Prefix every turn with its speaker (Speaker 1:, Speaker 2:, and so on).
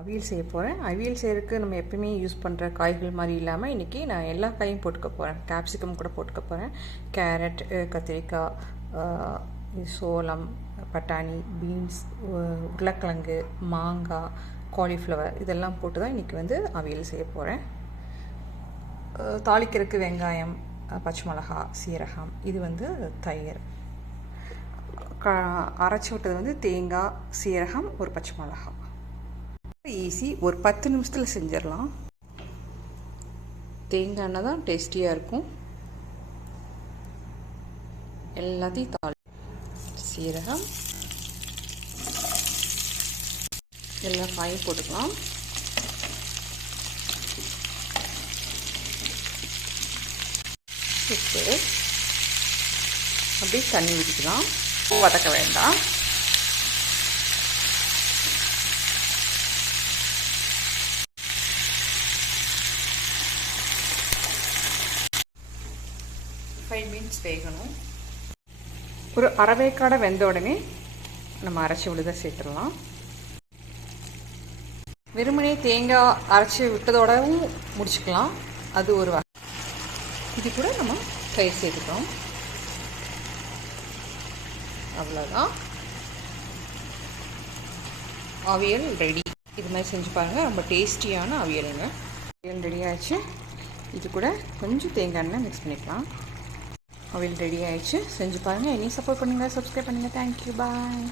Speaker 1: அவியல் செய்ய போகிறேன் அவியல் செய்யறதுக்கு நம்ம எப்பயுமே யூஸ் பண்ணுற காய்கள் மாதிரி இல்லாமல் இன்றைக்கி நான் எல்லா காயும் போட்டுக்க போகிறேன் கேப்சிகம் கூட போட்டுக்க போகிறேன் கேரட் கத்திரிக்காய் சோளம் பட்டாணி பீன்ஸ் உருளைக்கிழங்கு மாங்காய் காலிஃப்ளவர் இதெல்லாம் போட்டு தான் இன்றைக்கி வந்து அவியல் செய்ய போகிறேன் தாளிக்கிறதுக்கு வெங்காயம் பச்சை மிளகா சீரகம் இது வந்து தயிர். க அரைச்சி விட்டது வந்து தேங்காய் சீரகம் ஒரு பச்சை மிளகா. ஈஸி. ஒரு பத்து நிமிஷத்தில் செஞ்சிடலாம். தேங்காய் எண்ணெய் தான் டேஸ்டியாக இருக்கும். எல்லாத்தையும் தாள். சீரகம். எல்லா காயும் போட்டுக்கலாம். உப்பு. அப்படியே தண்ணி ஊற்றிக்கலாம் வதக்க வேண்டாம். ஃபைவ் மினிட்ஸ் வேகணும். ஒரு அரைவேக்காடை வெந்த உடனே நம்ம அரைச்சி விழுத சேர்த்துடலாம். வெறுமனே தேங்காய் அரைச்சி விட்டதோடவும் முடிச்சுக்கலாம். அது ஒரு இது கூட நம்ம தயிர் சேர்த்துக்கிறோம் அவ்வளோதான் அவியல் ரெடி இது மாதிரி செஞ்சு பாருங்கள் ரொம்ப டேஸ்டியான அவியலுங்க. அவியல் ரெடி ஆயிடுச்சு. இது கூட கொஞ்சம் தேங்காய் எண்ணெய் மிக்ஸ் பண்ணிக்கலாம். அவியல் ரெடி ஆகிடுச்சு செஞ்சு பாருங்கள் என்னையும் சப்போர்ட் பண்ணுங்கள் சப்ஸ்கிரைப் பண்ணுங்கள் தேங்க்யூ பாய்